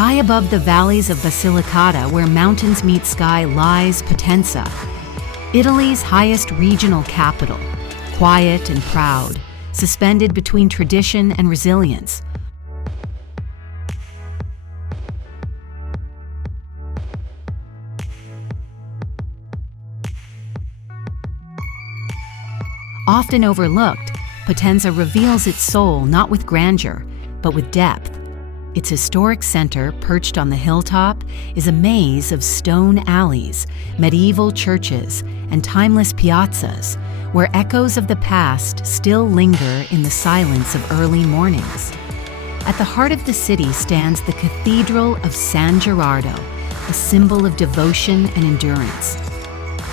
High above the valleys of Basilicata, where mountains meet sky, lies Potenza, Italy's highest regional capital, quiet and proud, suspended between tradition and resilience. Often overlooked, Potenza reveals its soul not with grandeur, but with depth. Its historic center, perched on the hilltop, is a maze of stone alleys, medieval churches, and timeless piazzas, where echoes of the past still linger in the silence of early mornings. At the heart of the city stands the Cathedral of San Gerardo, a symbol of devotion and endurance.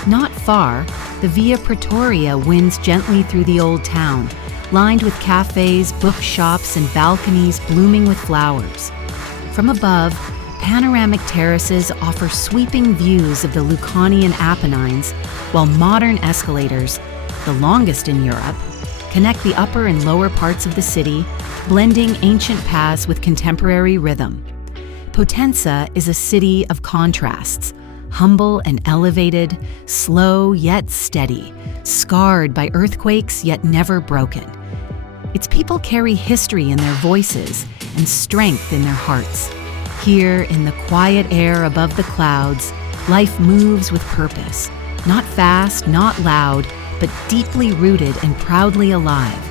Not far, the Via Pretoria winds gently through the old town, lined with cafes, bookshops, and balconies blooming with flowers. From above, panoramic terraces offer sweeping views of the Lucanian Apennines, while modern escalators, the longest in Europe, connect the upper and lower parts of the city, blending ancient paths with contemporary rhythm. Potenza is a city of contrasts, humble and elevated, slow yet steady, scarred by earthquakes yet never broken. Its people carry history in their voices and strength in their hearts. Here, in the quiet air above the clouds, life moves with purpose, not fast, not loud, but deeply rooted and proudly alive.